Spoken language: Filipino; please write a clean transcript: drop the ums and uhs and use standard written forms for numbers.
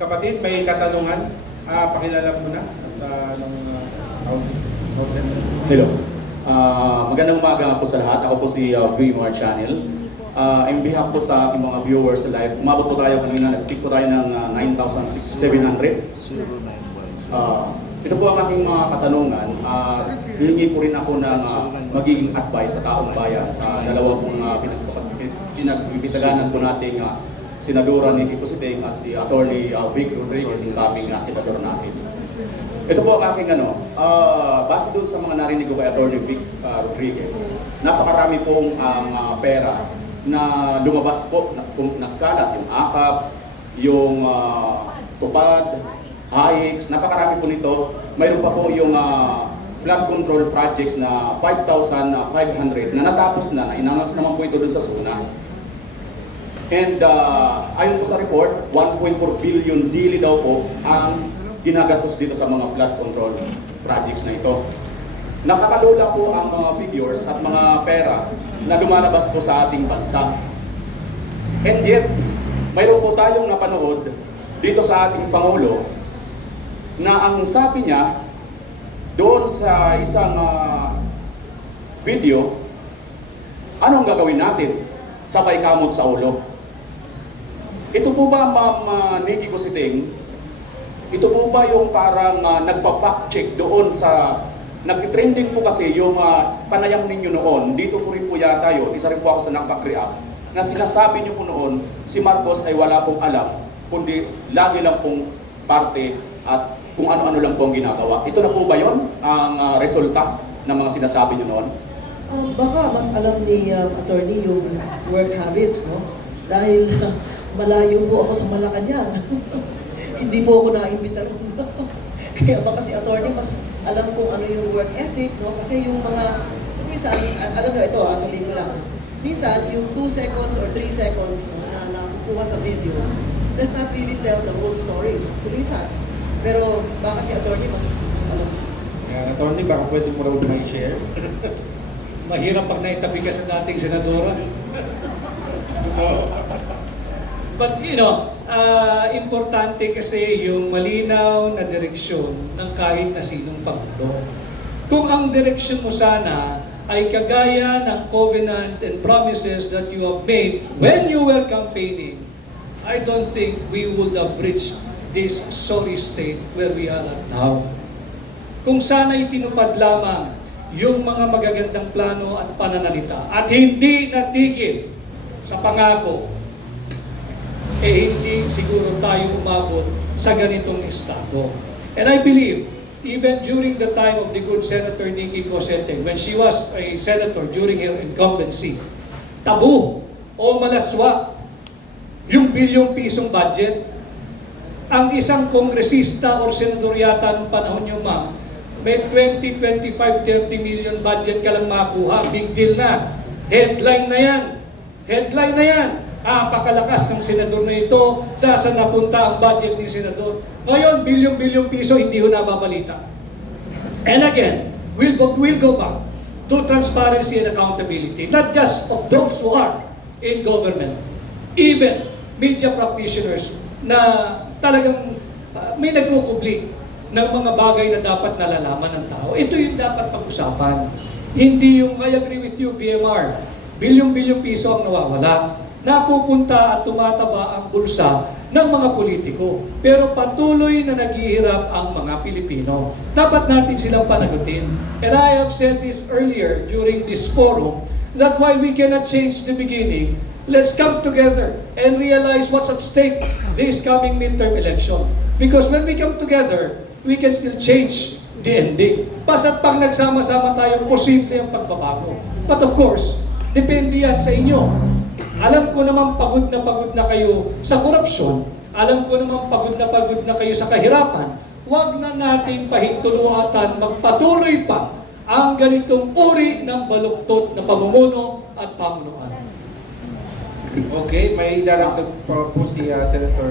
Kapatid, may katanungan? Pakilala mo na at Hello. Magandang umaga po sa lahat. Ako po si VMR Channel. In behalf po sa ating mga viewers live, umabot po tayo kanina, nag-pick po tayo ng 9,700. Ito po ang aking mga katanungan. Hihingi po rin ako ng magiging advice sa taong bayan sa dalawa pong pinagbibitaganan po nating Senadora Nikki Cositing at si Attorney Vic Rodriguez, yung kaming senador natin. Ito po ang aking base doon sa mga narinig ko kay Attorney Vic Rodriguez, napakarami pong pera na lumabas po, nagkalat, yung AKAP, yung Tupad, AIX, napakarami po nito. Mayroon pa po yung flood control projects na 5,500 na natapos na in-announce naman po ito doon sa SUNA. And ayon po sa report, 1.4 billion daily daw po ang ginagastos dito sa mga flood control projects na ito. Nakakalula po ang mga figures at mga pera na lumalabas po sa ating bansa. And yet, mayroon po tayong napanood dito sa ating Pangulo na ang sabi niya doon sa isang video, anong gagawin natin? Sabay kamot sa ulo. Ito po ba, Ma'am Nikki Cositing, ito po ba yung parang nagpa-fact check doon sa, nagtitrending po kasi yung panayam ninyo noon, dito po rin po yata yun, isa rin po ako sa nakapag-react, na sinasabi nyo po noon, si Marcos ay wala pong alam, kundi lagi lang pong parte at kung ano-ano lang po ang ginagawa. Ito na po ba yun, ang resulta ng mga sinasabi nyo noon? Baka mas alam ni attorney yung work habits, no? Dahil malayo po ako sa Malacanang. Hindi po ako naimbita ron. Kaya baka si attorney mas alam kung ano yung work ethic, no? Kasi yung mga, minsan, alam nyo, ito sabihin ko lang. Minsan, yung 2 seconds or 3 seconds na nakukuha sa video, does not really tell the whole story. Minsan. Pero baka si attorney mas alam. Attorney, baka pwede mo raw may share? Mahirap pag naitabi ka sa dating senadora. But importante kasi yung malinaw na direksyon ng kahit na sinong Pangulo. Kung ang direksyon mo sana ay kagaya ng covenant and promises that you have made when you were campaigning, I don't think we would have reached this sorry state where we are at now. Kung sana'y tinupad lamang yung mga magagandang plano at pananalita at hindi natigil sa pangako, hindi siguro tayo umabot sa ganitong estado. And I believe, even during the time of the good Senator Nikki Cositing, when she was a senator during her incumbency, tabu o malaswa yung bilyong pisong budget. Ang isang kongresista o senador yata nung panahon niyo, ma'am, may 20, 25, 30 million budget ka lang makuha. Big deal na. Headline na yan. Headline na yan. Pakalakas ng senador na ito. Saan napunta ang budget ni senador? Ngayon, bilyong-bilyong piso, hindi ho nababalita. And again, we'll go back to transparency and accountability. Not just of those who are in government. Even media practitioners na talagang may nagkukubli ng mga bagay na dapat nalalaman ng tao. Ito yung dapat pag-usapan. Hindi yung, I agree with you, VMR, bilyong-bilyong piso ang nawawala. Napupunta at tumataba ang bulsa ng mga politiko. Pero patuloy na naghihirap ang mga Pilipino. Dapat natin silang panagutin. And I have said this earlier during this forum, that while we cannot change the beginning, let's come together and realize what's at stake this coming midterm election. Because when we come together, we can still change the ending. Basta't pag nagsama-sama tayo, posible ang pagbabago. But of course, depende yan sa inyo. Alam ko naman pagod na kayo sa korupsyon. Alam ko naman pagod na kayo sa kahirapan. Huwag na nating pahintuluatan, magpatuloy pa ang ganitong uri ng baluktot na pamumuno at pamunuan. Okay, may daragdag pa po si Senator